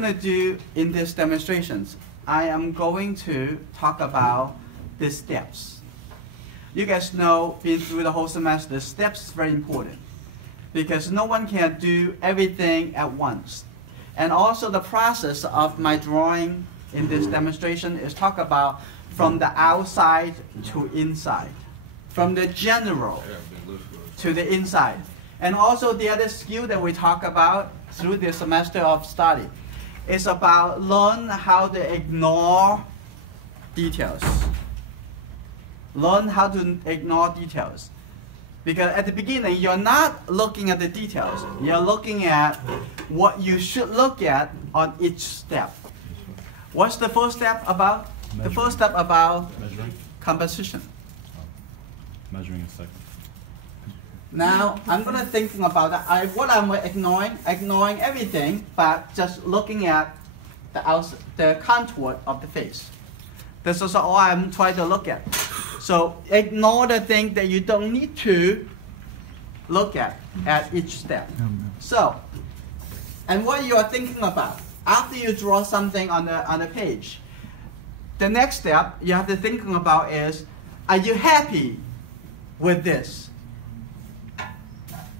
going to do in these demonstrations, I am going to talk about the steps. You guys know, been through the whole semester, steps is very important because no one can do everything at once. And also the process of my drawing in this demonstration is talk about from the outside to inside, from the general to the inside. And also the other skill that we talk about through the semester of study is about learn how to ignore details. Learn how to ignore details. Because at the beginning, you're not looking at the details. You're looking at what you should look at on each step. What's the first step about? Measuring. The first step about measuring. Composition. Measuring a second. Now, I'm going to think about that. What I'm ignoring everything, but just looking at the contour of the face. This is all I'm trying to look at. So ignore the thing that you don't need to look at each step. So, and what you are thinking about, after you draw something on the page, the next step you have to think about is, are you happy with this?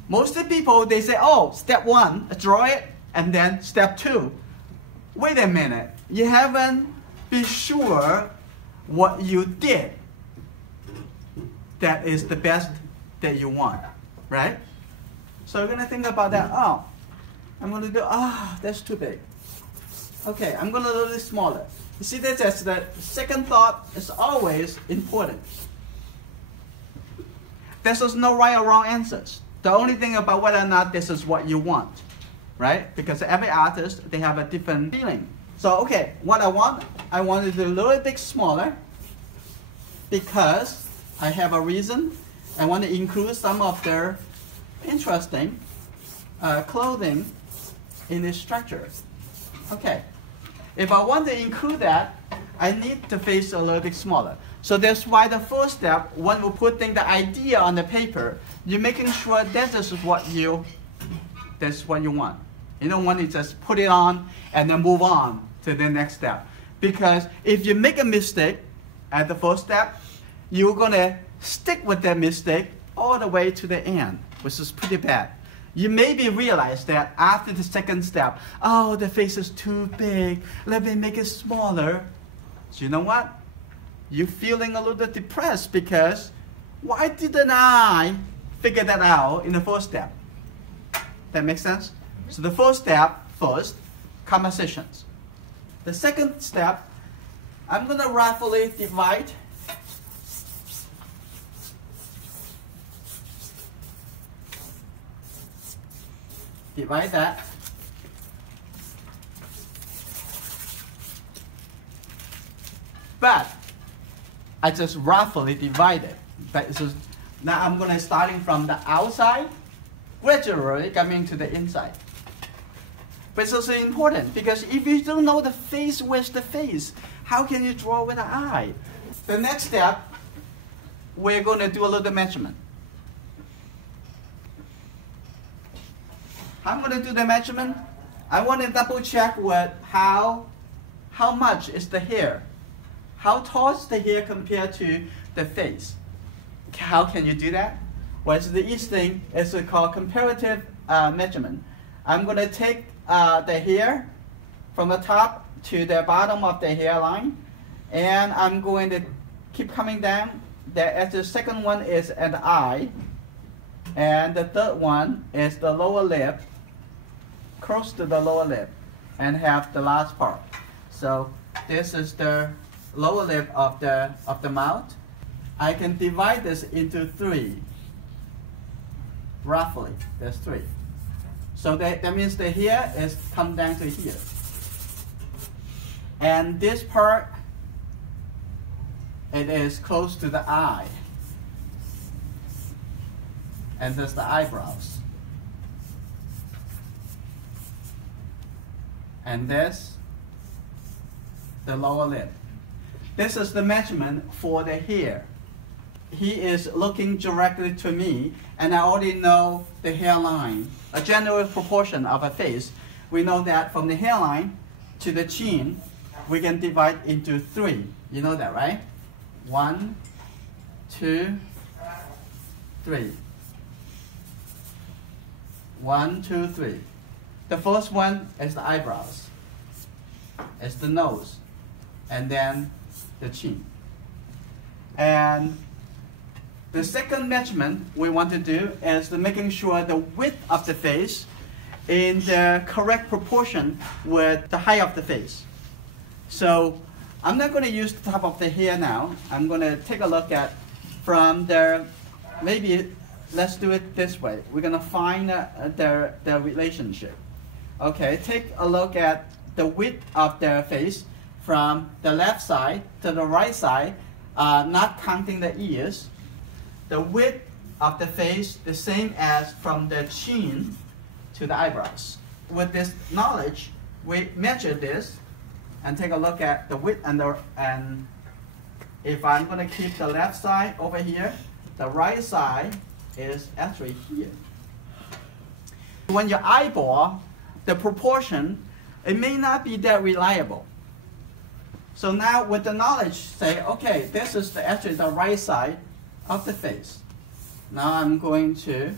Most of the people, they say, oh, step 1, draw it, and then step 2. Wait a minute, you haven't been sure what you did that is the best that you want, right? So you're going to think about that. Oh, I'm going to do, that's too big. Okay, I'm going to do this smaller. You see, that's the second thought is always important. There's no right or wrong answers. The only thing about whether or not this is what you want, right? Because every artist, they have a different feeling. So, okay, what I want to do a little bit smaller because I have a reason. I want to include some of their interesting clothing in this structure. Okay, if I want to include that, I need the face a little bit smaller. So that's why the first step, when we're putting the idea on the paper, you're making sure that this is what you want. You don't want to just put it on and then move on to the next step. Because if you make a mistake at the first step, you're going to stick with that mistake all the way to the end, which is pretty bad. You maybe realize that after the second step, oh, the face is too big, let me make it smaller. So you know what? You're feeling a little bit depressed because why didn't I figure that out in the first step? That makes sense? So the first step, compositions. The second step, I'm going to roughly divide that. But I just roughly divide it. But so now I'm going to starting from the outside, gradually coming to the inside. But it's also important because if you don't know the face, where's the face? How can you draw with the eye? The next step, we're going to do a little measurement. I'm going to do the measurement. I want to double check with how much is the hair. How tall is the hair compared to the face? How can you do that? Well, so each thing is called comparative measurement. I'm going to take the hair from the top to the bottom of the hairline, and I'm going to keep coming down. The second one is an eye, and the third one is the lower lip, close to the lower lip, and have the last part. So this is the lower lip of the mouth. I can divide this into 3. Roughly, there's 3. So that means the hair is come down to here. And this part, it is close to the eye. And there's the eyebrows. And this, the lower lip. This is the measurement for the hair. He is looking directly to me, and I already know the hairline, a general proportion of a face. We know that from the hairline, to the chin, we can divide into 3. You know that, right? 1, 2, 3. 1, 2, 3. The first one is the eyebrows. It's the nose. And then the chin. And the second measurement we want to do is the making sure the width of the face in the correct proportion with the height of the face. So I'm not going to use the top of the hair now. I'm going to take a look at from the, maybe let's do it this way. We're going to find the relationship. Okay, take a look at the width of their face from the left side to the right side, not counting the ears. The width of the face the same as from the chin to the eyebrows. With this knowledge, we measure this and take a look at the width and if I'm going to keep the left side over here, the right side is actually here. When you eyeball the proportion, it may not be that reliable. So now with the knowledge, say, okay, this is actually the right side of the face. Now I'm going to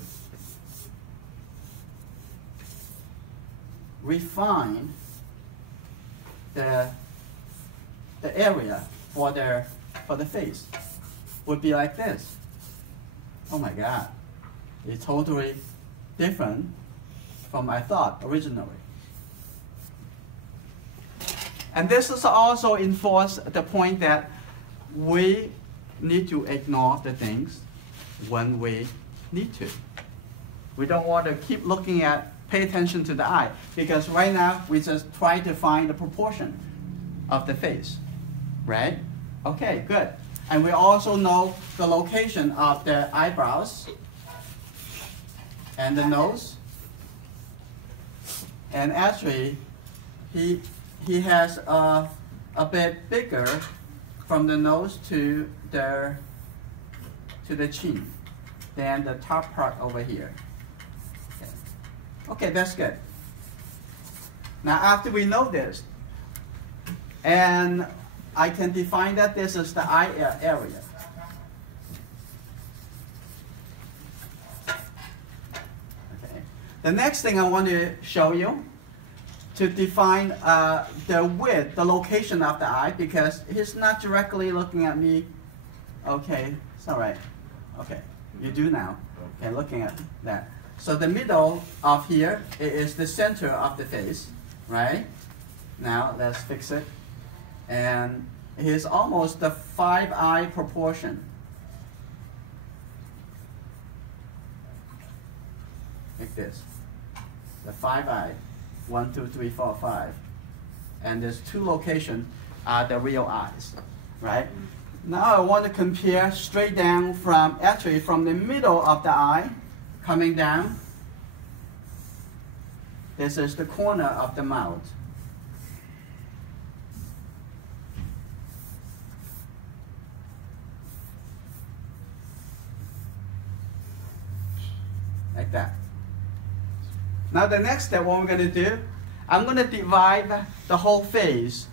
refine the area for the face. Would be like this. Oh my God, it's totally different from I thought originally. And this is also enforce the point that we need to ignore the things when we need to. We don't want to keep looking at, pay attention to the eye, because right now we just try to find the proportion of the face, right? Okay, good. And we also know the location of the eyebrows and the nose. And actually, he has a bit bigger from the nose to the chin than the top part over here. Okay, that's good. Now after we know this, and I can define that this is the eye area. Okay. The next thing I want to show you to define the width, the location of the eye, because he's not directly looking at me. Okay, it's all right. Okay, you do now. Okay, looking at that. So the middle of here is the center of the face, right? Now let's fix it. And here's almost the 5-eye proportion. Like this. The 5-eye. 1, 2, 3, 4, 5. And there's 2 locations are the real eyes, right? Now I want to compare straight down from, actually from the middle of the eye, coming down. This is the corner of the mouth. Like that. Now the next step, what we're going to do, I'm going to divide the whole face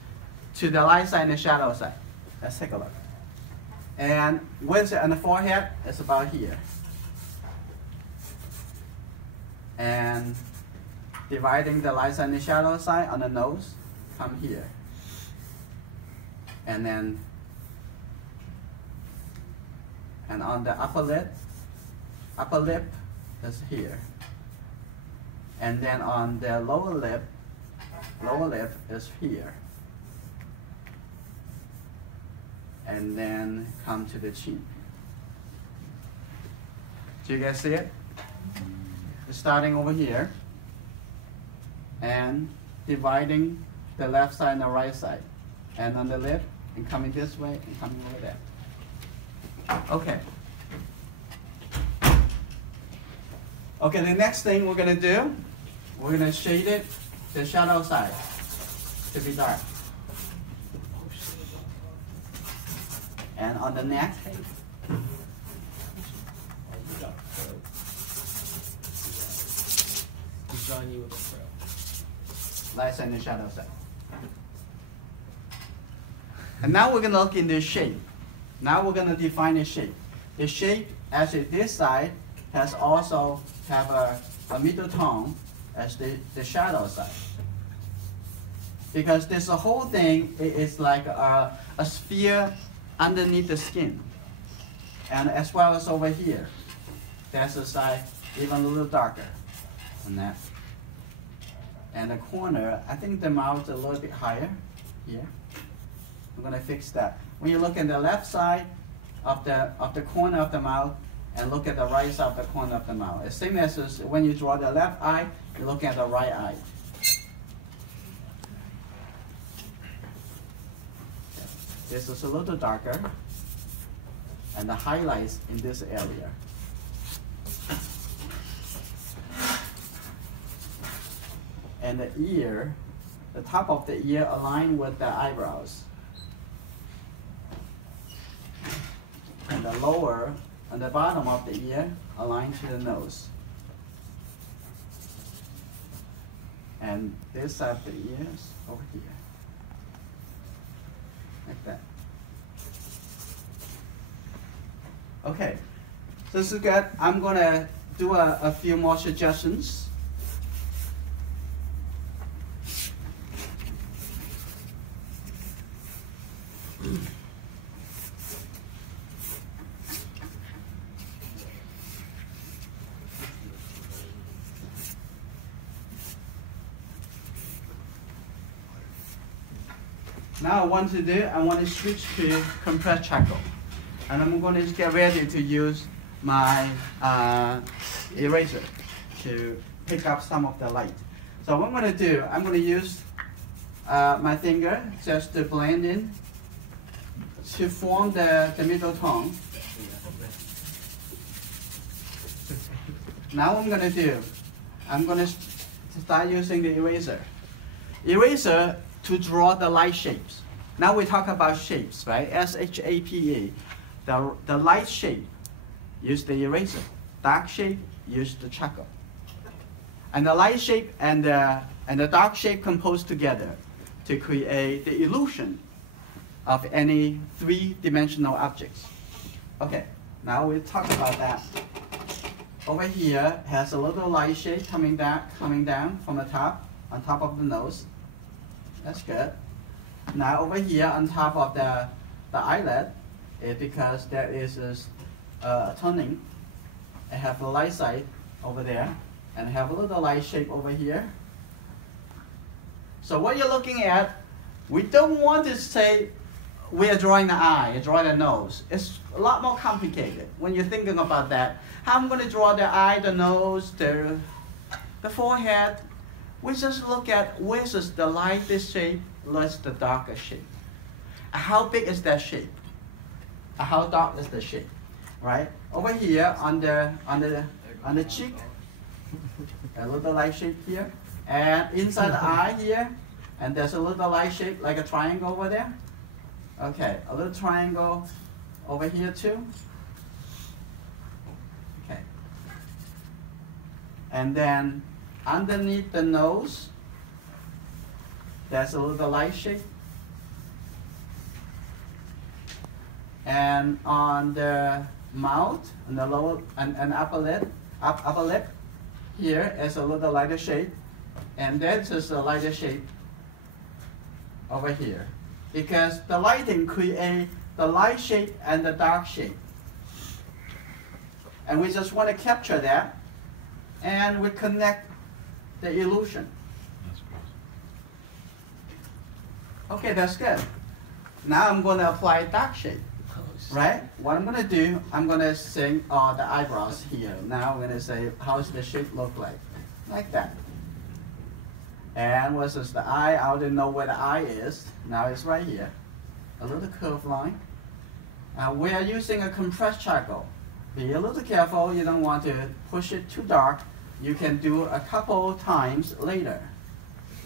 to the light side and the shadow side. Let's take a look. And where's it on the forehead? It's about here. And dividing the light side and the shadow side on the nose, come here. And then, and on the upper lip is here. And then on the lower lip is here. And then come to the chin. Do you guys see it? Starting over here and dividing the left side and the right side. And on the lip, and coming this way and coming over there. Okay. Okay, the next thing we're going to do, we're going to shade it, the shadow side, to be dark. And on the neck, light side and shadow side. And now we're going to look in the shape. Now we're going to define the shape. The shape, actually this side, has also have a middle tone as the shadow side. Because this whole thing is like a sphere underneath the skin. And as well as over here, that's the side even a little darker than that. And the corner, I think the mouth is a little bit higher here. I'm going to fix that. When you look at the left side of the corner of the mouth and look at the right side of the corner of the mouth, it's same as when you draw the left eye, you look at the right eye. This is a little darker, and the highlights in this area. And the ear, the top of the ear aligned with the eyebrows. And the lower and the bottom of the ear aligned to the nose. And this side of the ear is over here. Like that. Okay, so this is good. I'm going to do a few more suggestions. Now I want to switch to compressed charcoal. And I'm going to get ready to use my eraser to pick up some of the light. So what I'm going to do, I'm going to use my finger just to blend in to form the middle tone. Now what I'm going to do, I'm going to start using the eraser. Eraser to draw the light shapes. Now we talk about shapes, right? S-H-A-P-E. The light shape, use the eraser. Dark shape, use the charcoal. And the light shape and the dark shape compose together to create the illusion of any three-dimensional objects. Okay, now we talk about that. Over here has a little light shape coming down from the top, on top of the nose. That's good. Now over here on top of the eyelid, because there is a turning, I have the light side over there, and I have a little light shape over here. So what you're looking at, we don't want to say we are drawing the eye, drawing the nose. It's a lot more complicated when you're thinking about that. How I'm going to draw the eye, the nose, the forehead. We just look at where's the lightest shape, where's the darkest shape. How big is that shape? How dark is the shape, right? Over here on the cheek, a little light shape here, and inside the eye here, and there's a little light shape like a triangle over there. Okay, a little triangle over here too. Okay, and then underneath the nose, there's a little light shape. And on the mouth, and the lower and upper lip, here is a little lighter shape. And that's just a lighter shape over here. Because the lighting creates the light shape and the dark shape. And we just want to capture that, and we connect the illusion. Okay, that's good. Now I'm going to apply dark shape, right? What I'm going to do, I'm going to sing the eyebrows here. Now I'm going to say, how does the shape look like? Like that. And what is the eye? I already know where the eye is. Now it's right here. A little curved line. We are using a compressed charcoal. Be a little careful. You don't want to push it too dark. You can do a couple times later.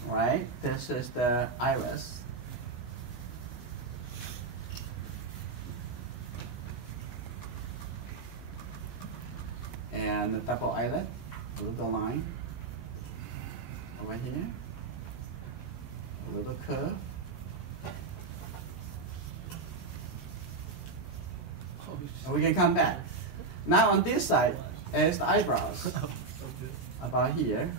Right? This is the iris. And the double eyelid, a little line over here, a little curve, we can come back. Now on this side is the eyebrows, about here,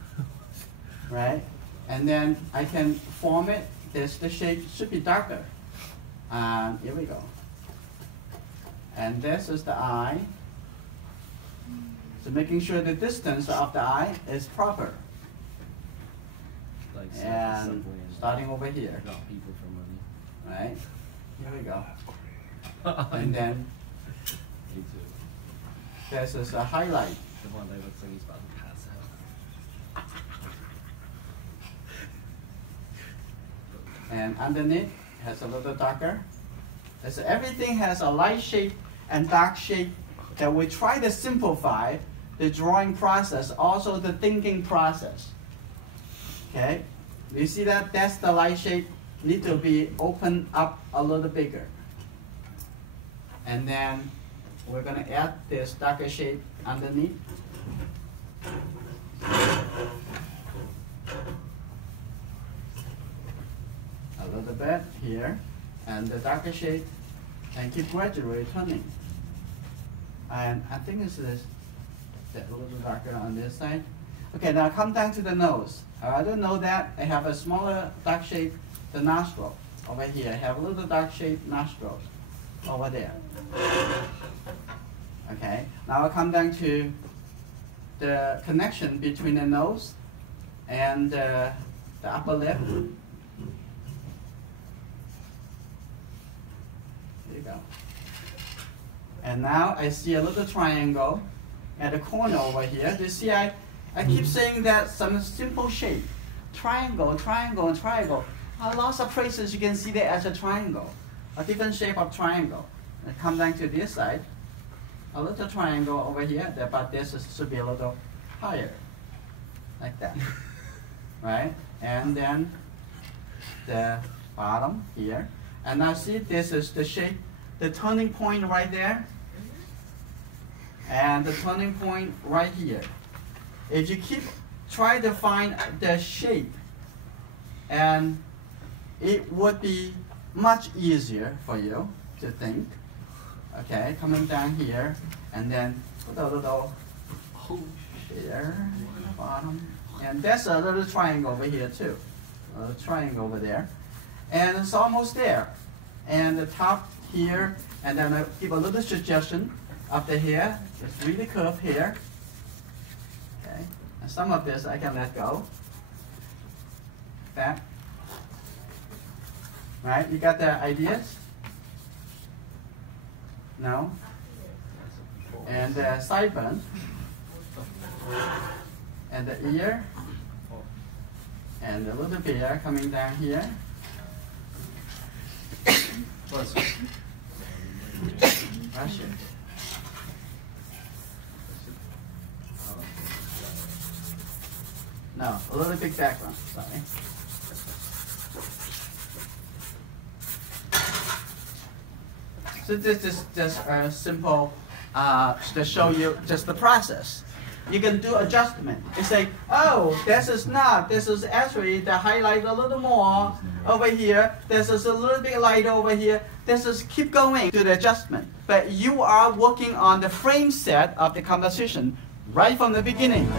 right? And then I can form it. The shape should be darker. Here we go. And this is the eye. So making sure the distance of the eye is proper. Like And starting over here, Not people for money. right? Here we go. And then Me too. this is a highlight. The one that looks like he's about to pass out. And underneath has a little darker. So everything has a light shape and dark shape that we try to simplify the drawing process, also the thinking process. Okay, you see that? That's the light shape. Need to be opened up a little bigger. And then we're gonna add this darker shape underneath. A little bit here, and the darker shade, and keep gradually turning. And I think it's this, that a little darker on this side. Okay, now come down to the nose. I don't know that I have a smaller dark shade, the nostril over here. I have a little dark shade nostrils over there. Okay, now I'll come down to the connection between the nose and the upper lip. There you go. And now I see a little triangle at the corner over here. You see, I keep saying that some simple shape. Triangle, triangle, triangle. Lots of places you can see that as a triangle. A different shape of triangle. And come down to this side. A little triangle over here, but this should be a little higher. Like that. Right? And then the bottom here. And now see, this is the shape, the turning point right there, and the turning point right here. If you try to find the shape, and it would be much easier for you to think. Okay, coming down here, and then put a little there, the bottom, and there's a little triangle over here too, a little triangle over there. And it's almost there. And the top here, and then I give a little suggestion of the hair. It's really curved here. Okay, and some of this I can let go. That. Right, you got the ideas? No? And the sideburn. And the ear. And the little bear coming down here. Brush it. No, a little big background, sorry. So this is just a simple, to show you just the process. You can do adjustment. You say, oh, this is actually the highlight a little more over here. This is a little bit lighter over here. This is keep going to the adjustment. But you are working on the frame set of the composition right from the beginning.